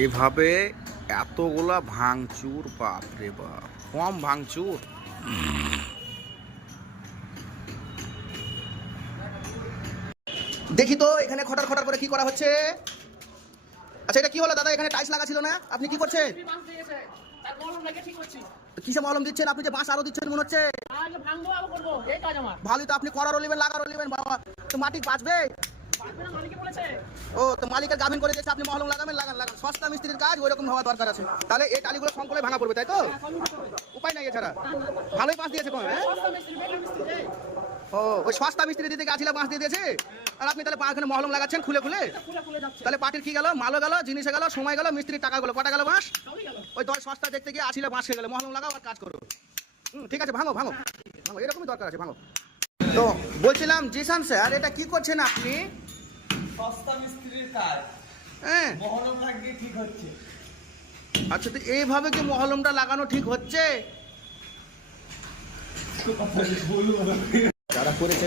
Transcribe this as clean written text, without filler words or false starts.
এভাবে এতগুলা ভাঙচুর, বাপরে বাপ, কম ভাঙচুর। দেখি তো এখানে খটার খটার করে কি করা হচ্ছে। আচ্ছা এটা কি হলো দাদা, এখানে টাইলস লাগা ছিল না, আপনি কি করছেন? কিসে মলম দিচ্ছেন আপনি? যে বাঁশ আরো দিচ্ছেন মনে হচ্ছে। ভালোই তো, আপনি করারও নেবেন লাগারও নেবেন বাবা, তো মাটি বাঁচবে। ও তো মালিকের গাভিন করে দিয়েছে, আপনি মহলম লাগাবেন, লাগান লাগান, সস্তা মিস্ত্রির কাজ ওই রকম হওয়া দরকার আছে। তাহলে এই টালিগুলো সংকলে ভাঙা পড়বে, তাই তো? উপায় নাই এছাড়া। ভালোই বাঁশ দিয়েছে কোন, হ্যাঁ? ও ওই সস্তা মিস্ত্রি দিতে গেছিল, বাঁশ দিয়ে দিয়েছে। আর আপনি তাহলে এখানে মহলম লাগাচ্ছেন খুলে খুলে। তাহলে পার্টির কি গেল, মালও গেল, জিনিসে গেল, সময় গেল, মিস্ত্রির টাকা গেল, কটা গেল বাঁশ? ওই দশ সস্তা দেখতে গিয়ে আসলে বাঁশ খেয়ে গেলে, মহলম লাগাও আর কাজ করো। ঠিক আছে, ভাঙো ভাঙো ভাঙো, এরকমই দরকার আছে, ভাঙো। তো বলছিলাম জিসান স্যার, এটা কি করছেন আপনি? সস্তা মিস্ত্রির কাজ, হ্যাঁ মহলম লাগিয়ে ঠিক হচ্ছে। আচ্ছা, তো এইভাবে কি মহলমটা লাগানো ঠিক হচ্ছে? যারা করেছে